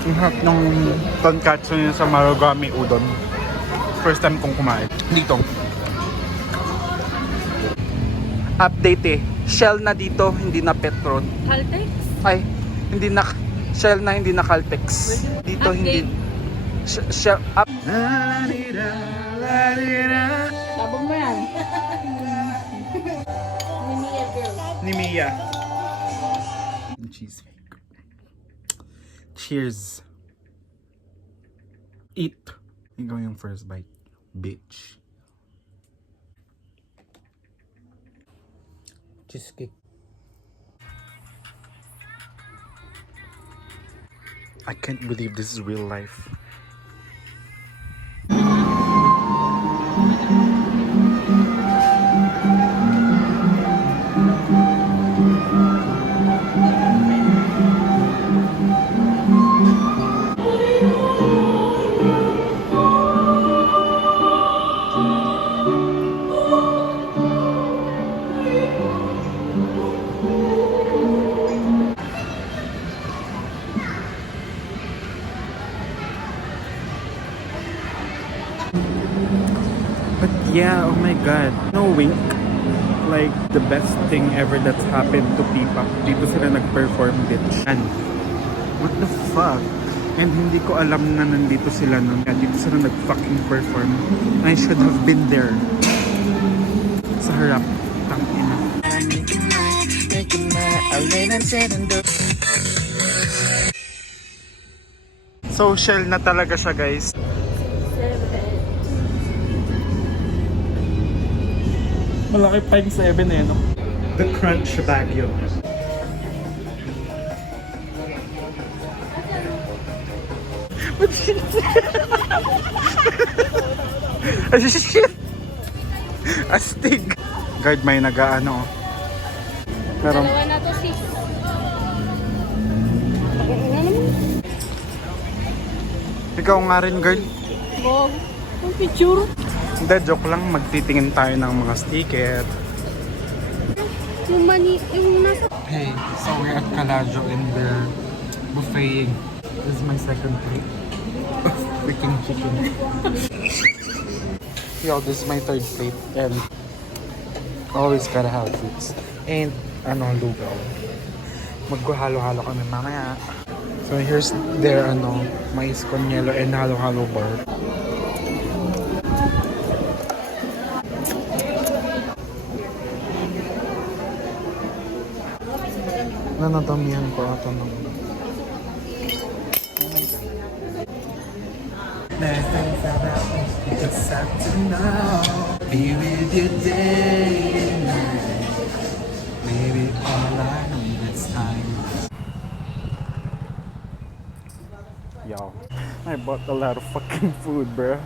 Ang harap ng tonkatsu niya sa Marugame Udon. First time kong kumain. Dito. Update eh. Shell na dito, hindi na Petron. Caltex? Ay, hindi na Shell na, hindi na Caltex. Dito hindi. Shell up. Tabog mo yan. Mia girl. Ni Mia. Cheesecake. Cheers. Eat. Ikaw yung first bite. Bitch. Cheesecake. I can't believe this is real life. But yeah, oh my god. No wink. Like the best thing ever that's happened to P-pop. Dito sila nag-perform, bitch. And what the fuck? And hindi ko alam na nandito sila nun. Kaya dito sila nag-fucking perform. I should have been there. Sa harap. Tangina. Social na talaga siya, guys. Malaki pa yung 7 eh, no? The Crunch Baguio. Shit! Astig! Guard, may nag-ano. Pero, Dalawa na to, sis. ikaw nga rin, girl. Bog. Ang picture. Hindi, joke lang. Magtitingin tayo ng mga sticker. Yung mani, yung nasa... Hey, so we're at Calajo in their buffet. This is my second plate of freaking chicken. Yo, this is my third plate and always gotta have fruits. And lugaw. Magkuhalo-halo kami mamaya. So here's their mais con yelo and halo-halo bar. Nanatamihan ko ata ng nothing's about me, it's up to now. Be with you day and night. Baby, all I need is time. Yo, I bought a lot of fucking food, bro.